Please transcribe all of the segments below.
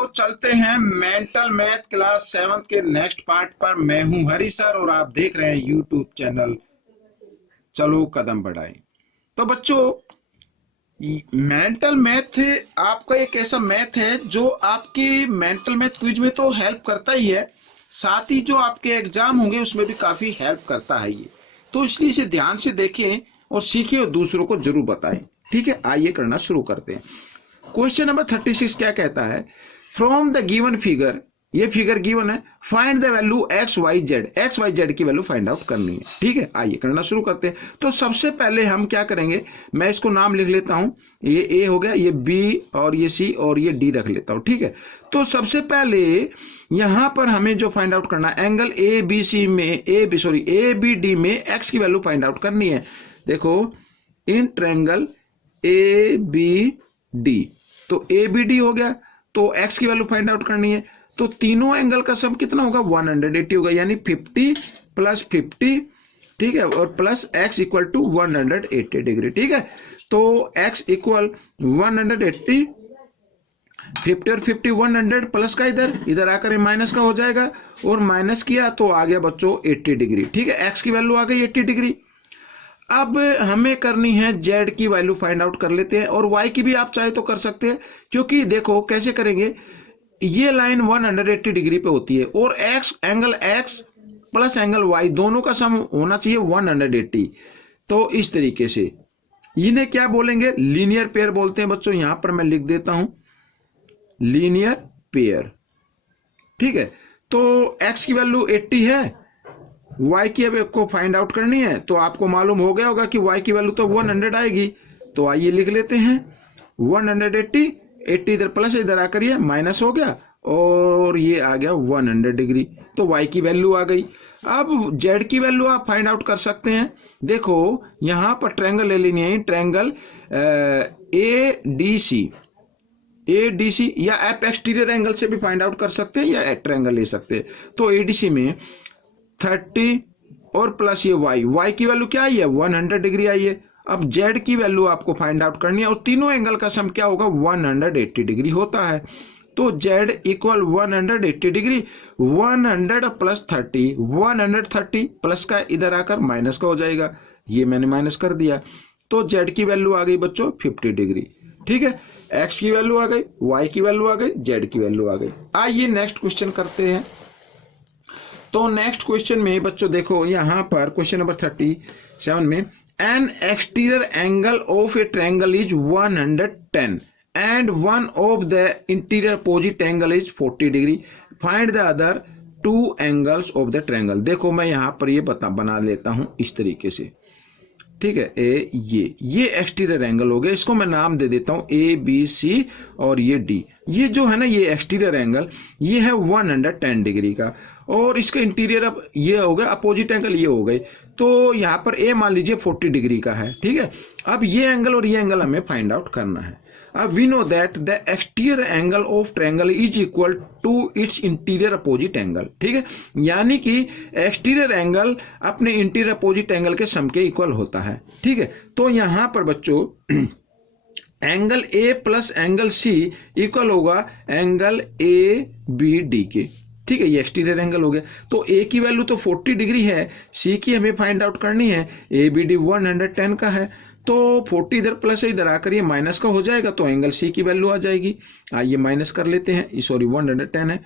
बच्चों चलते हैं मेंटल मैथ क्लास 7 के नेक्स्ट पार्ट पर। मैं हूं हरी सर और आप देख रहे हैं यूट्यूब चैनल चलो कदम बढ़ाएं। तो बच्चों मेंटल मैथ आपका एक ऐसा मैथ है जो आपकी मेंटल मैथ क्विज में तो हेल्प करता ही है, साथ ही जो आपके एग्जाम होंगे उसमें भी काफी हेल्प करता है ये। तो इसलिए इसे ध्यान से देखें और सीखें और दूसरों को जरूर बताएं। ठीक है, आइए करना शुरू करते हैं। क्वेश्चन नंबर 36 क्या कहता है? फ्रॉम द गिवन फिगर, ये फिगर गिवन है, find the value x y z की वैल्यू फाइंड आउट करनी है। ठीक है, आइए करना शुरू करते हैं। तो सबसे पहले हम क्या करेंगे, मैं इसको नाम लिख लेता हूं, ये ए हो गया, ये बी और ये सी और ये डी रख लेता हूं। ठीक है, तो सबसे पहले यहां पर हमें जो फाइंड आउट करना है, एंगल ए बी सी में ए बी डी में एक्स की वैल्यू फाइंड आउट करनी है। देखो in triangle A B D, तो ए बी डी हो गया, तो एक्स की वैल्यू फाइंड आउट करनी है। तो तीनों एंगल का सम कितना होगा? 180 होगा, यानी 50 प्लस 50, ठीक है, और plus x equal to 180 degree. ठीक है, तो एक्स इक्वल 180, 50 और 50 100 प्लस का इधर आकर माइनस का हो जाएगा, और माइनस किया तो आ गया बच्चों 80 डिग्री। ठीक है, एक्स की वैल्यू आ गई 80 डिग्री। अब हमें करनी है जेड की वैल्यू फाइंड आउट कर लेते हैं, और वाई की भी आप चाहे तो कर सकते हैं, क्योंकि देखो कैसे करेंगे, ये लाइन 180 डिग्री पे होती है और angle x plus angle y दोनों का सम होना चाहिए 180। तो इस तरीके से इन्हें क्या बोलेंगे? लीनियर पेयर बोलते हैं बच्चों। यहां पर मैं लिख देता हूं लीनियर पेयर। ठीक है, तो एक्स की वैल्यू 80 है, y की अब आपको फाइंड आउट करनी है, तो आपको मालूम हो गया होगा कि y की वैल्यू तो 100 आएगी। तो आइए लिख लेते हैं 180, 80 इधर प्लस इधर आकर ये माइनस हो गया, और ये आ गया 100 डिग्री। तो y की वैल्यू आ गई। अब z की वैल्यू आप फाइंड आउट कर सकते हैं। देखो यहां पर ट्रायंगल ले लेनी है, ट्रायंगल ADC या आप एक्सटीरियर एंगल से भी फाइंड आउट कर सकते हैं या ट्रायंगल ले सकते हैं। तो ADC में 30 और प्लस ये y की वैल्यू क्या आई है? 100 डिग्री आई है। अब z की वैल्यू आपको फाइंड आउट करनी है, और तीनों एंगल का सम क्या होगा? 180 डिग्री होता है। तो z equal 180 degree, 100 plus 30, 130 plus का इधर आकर माइनस का हो जाएगा, ये मैंने माइनस कर दिया। तो z की वैल्यू आ गई बच्चों 50 डिग्री। ठीक है, x की वैल्यू आ गई, y की वैल्यू आ गई, z की वैल्यू आ गई। आइए नेक्स्ट क्वेश्चन करते हैं। तो नेक्स्ट क्वेश्चन में बच्चों देखो यहां पर क्वेश्चन नंबर 37 में, N exterior angle of A triangle is 110 and one of the interior opposite angle is 40 degree, find the other two angles of the triangle. देखो मैं यहां पर ये बना लेता हूं इस तरीके से। ठीक है, ये एक्सटीरियर एंगल हो गया, इसको मैं नाम दे देता हूं ABC, और ये D, ये जो है ना ये एक्सटीरियर एंगल ये है 110 डिग्री का, और इसका इंटीरियर अब ये हो गया, अपोजिट एंगल ये हो गए। तो यहाँ पर A मान लीजिए 40 डिग्री का है। ठीक है, अब ये एंगल और ये एंगल हमें फाइंड आउट करना है। अब we know that the exterior angle of triangle is equal to its interior opposite angle. ठीक है, यानी कि एक्सटीरियर एंगल अपने इंटीरियर अपोजिट एंगल के सम के इक्वल होता है। ठीक है, तो यहां पर बच्चों angle A plus angle C equal होगा एंगल ABD के। ठीक है, ये एक्सटीरियर एंगल हो गया। तो A की वैल्यू तो 40 डिग्री है, C की हमें फाइंड आउट करनी है, ABD 110 का है, तो 40 इधर प्लस है, इधर आकर ये माइनस का हो जाएगा, तो एंगल C की वैल्यू आ जाएगी। आइए माइनस कर लेते हैं, सॉरी 110 है,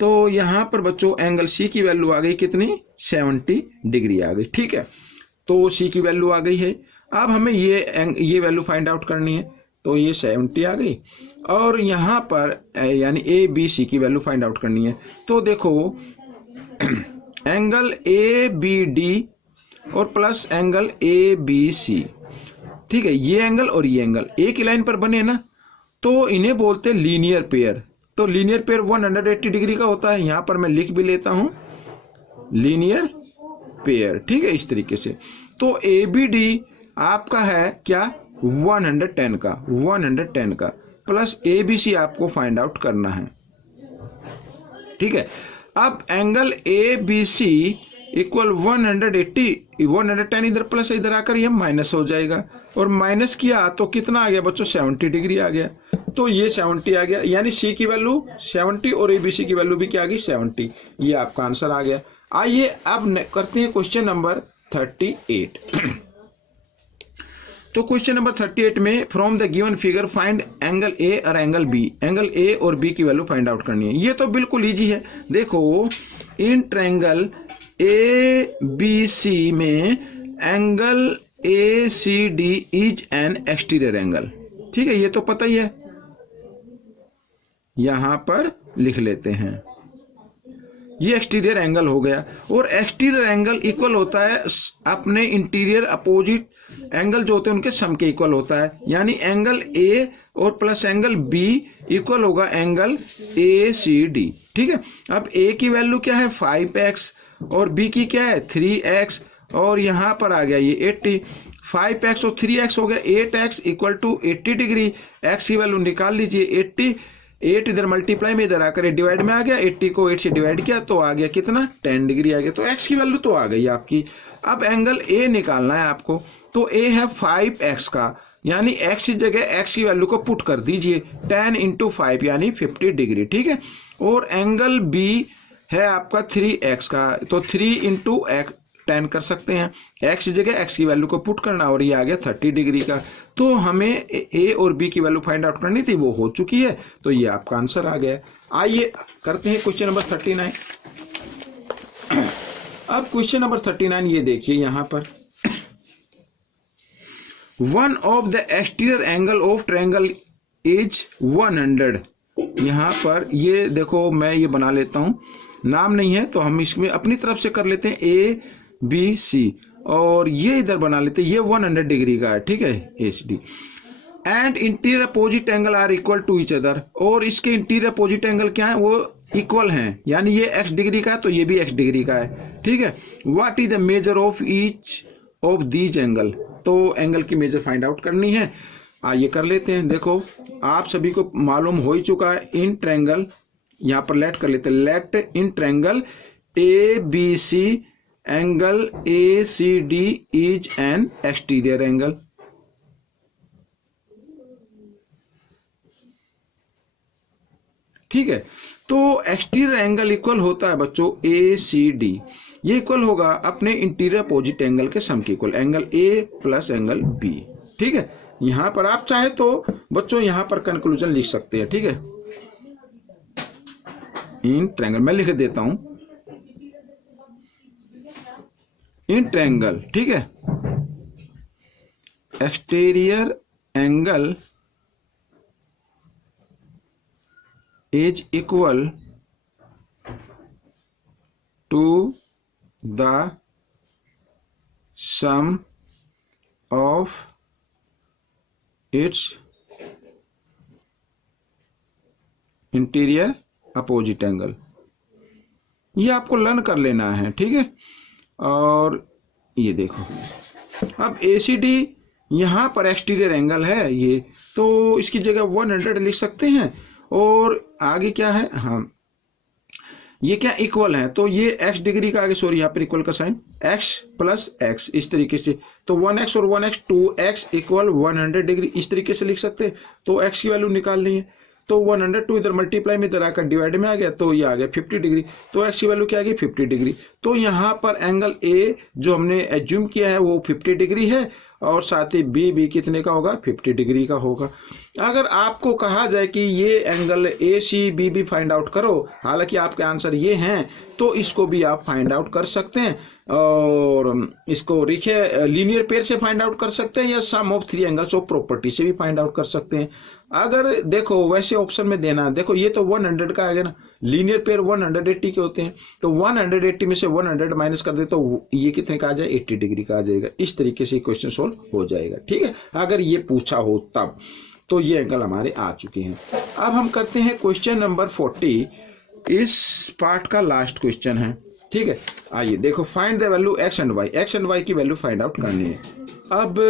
तो यहां पर बच्चों एंगल C की वैल्यू आ गई कितनी? 70 डिग्री आ गई। ठीक है, तो C की वैल्यू आ गई है। अब हमें ये वैल्यू फाइंड आउट करनी है, तो ये 70 आ गई, और यहां पर यानी ABC की वैल्यू फाइंड आउट करनी है। तो देखो एंगल ABD और प्लस एंगल ABC, ठीक है, ये एंगल और ये एंगल एक ही लाइन पर बने ना, तो इन्हें बोलते हैं लीनियर पेयर। तो लीनियर पेयर 180 डिग्री का होता है, यहां पर मैं लिख भी लेता हूं लीनियर पेयर। ठीक है, इस तरीके से। तो ABD आपका है क्या? 110 का प्लस ABC आपको फाइंड आउट करना है। ठीक है, अब एंगल ABC इक्वल 180, 110 इधर प्लस इधर आकर ये माइनस हो जाएगा, और माइनस किया तो कितना आ गया बच्चों 70 डिग्री आ गया। तो ये 70 आ गया, यानी सी की वैल्यू 70 और एबीसी की वैल्यू भी क्या आ गई 70। ये आपका आंसर आ गया। आइए अब करते हैं क्वेश्चन नंबर 38। तो क्वेश्चन नंबर 38 में from the given figure find angle A और एंगल बी। एंगल ए और बी की वैल्यू फाइंड आउट करनी है। ये तो बिल्कुल इजी है। देखो in triangle A B C में angle A C D is an exterior angle. ठीक है, ये तो पता ही है, यहां पर लिख लेते हैं। ये एक्सटीरियर एंगल हो गया, और एक्सटीरियर एंगल इक्वल होता है अपने इंटीरियर अपोजिट एंगल जो होते हैं उनके सम के इक्वल होता है। यानी एंगल ए और प्लस एंगल बी इक्वल होगा एंगल ए सी डी। ठीक है, अब ए की वैल्यू क्या है 5x और बी की क्या है 3x, और यहां पर आ गया ये 80। 5x और 3x हो गया 8x equal to 80 degree. x की वैल्यू निकाल लीजिए 80, 8 इधर मल्टीप्लाई में इधर आकर डिवाइड में आ गया, 80 को 8 से डिवाइड किया तो आ गया कितना 10 डिग्री आ गया। तो x की वैल्यू तो आ गई आपकी। अब एंगल a निकालना है आपको, तो a है 5x का, यानी x की जगह x की वैल्यू को पुट कर दीजिए 10 इंटू 5 यानी 50 डिग्री। ठीक है, और एंगल b है आपका 3x का, तो 3 इंटू 10 कर सकते हैं। x की जगह x की वैल्यू को पुट करना, और ये आ गया 30 डिग्री का। तो हमें a और b की वैल्यू फाइंड आउट करनी थी, वो हो चुकी है, तो ये आपका आंसर आ गया। आइए करते हैं क्वेश्चन नंबर 39। अब क्वेश्चन नंबर 39 ये देखिए यहां पर, one of the exterior angle of triangle is 100। यहां पर ये देखो, मैं ये बना लेता हूं, नाम नहीं है तो हम इसमें अपनी तरफ से कर लेते हैं ए बी सी, और ये इधर बना लेते हैं, ये 100 डिग्री का है। ठीक है, H D and interior opposite angle are equal to each other, और इसके इंटीरियर अपोजिट एंगल क्या है वो इक्वल हैं, यानी ये x डिग्री का है तो ये भी x डिग्री का है। ठीक है, what is the measure of each of these angle. तो एंगल की मेजर फाइंड आउट करनी है। आइए कर लेते हैं। देखो आप सभी को मालूम हो ही चुका है, इन ट्रायंगल यहां पर लेट कर लेते हैं, let in triangle A B C angle A C D is an exterior angle. ठीक है, तो एक्सटीरियर एंगल इक्वल होता है बच्चों ए सी डी, ये इक्वल होगा अपने इंटीरियर अपोजिट एंगल के सम के equal, angle A plus angle B. ठीक है, यहां पर आप चाहे तो बच्चों यहां पर कंक्लूजन लिख सकते हैं। ठीक है, इन ट्रायंगल मैं लिख देता हूं, इन ट्रायंगल, ठीक है, exterior angle is equal to the sum of its interior opposite angle। ये आपको लर्न कर लेना है। ठीक है, और ये देखो अब ACD यहां पर एक्सटीरियर एंगल है ये, तो इसकी जगह 100 लिख सकते हैं, और आगे क्या है, हाँ ये क्या इक्वल है, तो ये x डिग्री का आगे, सॉरी यहाँ पर इक्वल का साइन x प्लस x इस तरीके से, तो 1x और 1x 2x इक्वल 100 डिग्री इस तरीके से लिख सकते हैं। तो x की वैल्यू निकालनी है, तो 102 इधर मल्टीप्लाई में इधर आकर डिवाइड में आ गया, तो ये आ गया 50 डिग्री। तो x की वैल्यू क्या आ गई 50 डिग्री। तो यहाँ पर एंगल A जो हमने एज्यूम किया है वो 50 डिग्री है, और साथ ही बी कितने का होगा 50 डिग्री का होगा। अगर आपको कहा जाए कि ये एंगल ए सी बी भी फाइंड आउट करो, हालांकि आपके आंसर ये हैं, तो इसको भी आप फाइंड आउट कर सकते हैं, और इसको रेखीय लीनियर पेयर से फाइंड आउट कर सकते हैं, या sum of three angles of property से भी फाइंड आउट कर सकते हैं। अगर देखो वैसे ऑप्शन में देना, देखो ये तो 100 का आ गया ना, लीनियर पेयर 180 के होते हैं, तो 180 में से 100 माइनस कर दे तो ये कितने का आ जाए 80 डिग्री का आ जाएगा। इस तरीके से क्वेश्चन सोल्व हो जाएगा। ठीक है, अगर ये पूछा हो तब, तो ये एंगल हमारे आ चुके हैं। अब हम करते हैं क्वेश्चन नंबर 40, इस पार्ट का लास्ट क्वेश्चन है। ठीक है, आइए देखो, find the value x and y की वैल्यू फाइंड आउट करनी है। अब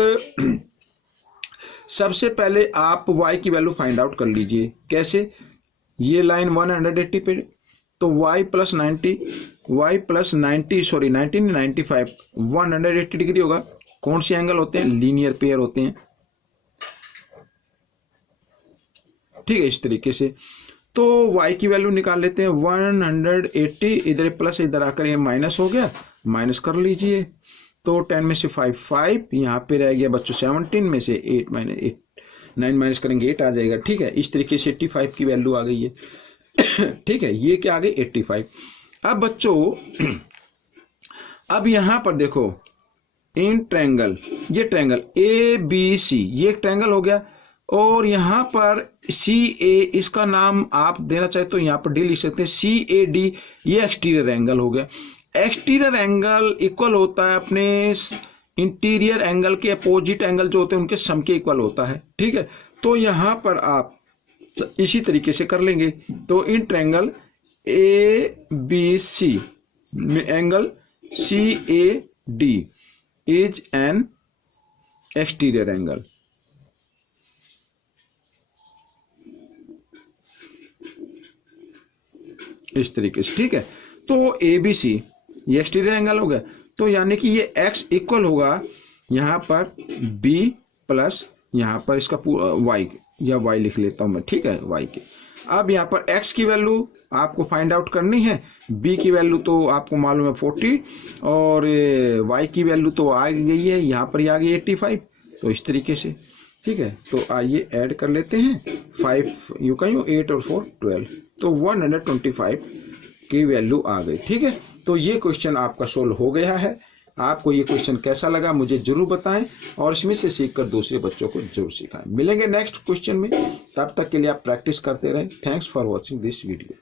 सबसे पहले आप y की वैल्यू फाइंड आउट कर लीजिए। कैसे, ये लाइन 180 पे तो y प्लस 90 95 180 डिग्री होगा। कौन से एंगल होते हैं? लीनियर पेयर होते हैं, ठीक है, इस तरीके से। तो y की वैल्यू निकाल लेते हैं 180, इधर प्लस इधर आकर ये माइनस हो गया, माइनस कर लीजिए। तो 10 में से 5 यहाँ पे रह गया बच्चों 17 में से 8 माइनस 8 9 माइनस करेंगे 8 आ जाएगा, ठीक है। इस तरीके से 85 की वैल्यू आ गई है ठीक है, ये क्या आ गई 85। अब बच्चों अब यहां पर देखो इन ट्रायंगल, ये ट्रायंगल ABC, ये एक ट्रायंगल हो गया, और यहां पर CA, इसका नाम आप देना चाहे तो यहां पर D लिख सकते हैं, CAD, ये एक्सटीरियर एंगल हो गया। एक्सटीरियर एंगल इक्वल होता है अपने इंटीरियर एंगल के अपोजिट एंगल जो होते हैं उनके सम के इक्वल होता है, ठीक है। तो यहां पर आप इसी तरीके से कर लेंगे। तो in triangle ABC angle CAD is an exterior angle, इस तरीके से, ठीक है। तो ABC ये एक्सटीरियर एंगल हो गया, तो यानी कि ये X इक्वल होगा यहां पर B प्लस यहां पर इसका Y, या Y लिख लेता हूं मैं, ठीक है, Y के। अब यहाँ पर X की वैल्यू आपको फाइंड आउट करनी है, B की वैल्यू तो आपको मालूम है 40, और Y की वैल्यू तो आ गई है, यहाँ पर ही आ गई 85। तो इस तरीके से, ठीक है। तो आइए ऐड कर लेते हैं, 5 यू का यूं, 8 और 4 12, तो 125 की वैल्यू आ गई, ठीक है। तो ये क्वेश्चन आपका सोल्व हो गया है। आपको ये क्वेश्चन कैसा लगा मुझे जरूर बताएं, और इसमें से सीखकर दूसरे बच्चों को जरूर सिखाएं। मिलेंगे नेक्स्ट क्वेश्चन में, तब तक के लिए आप प्रैक्टिस करते रहें। Thanks for watching this video.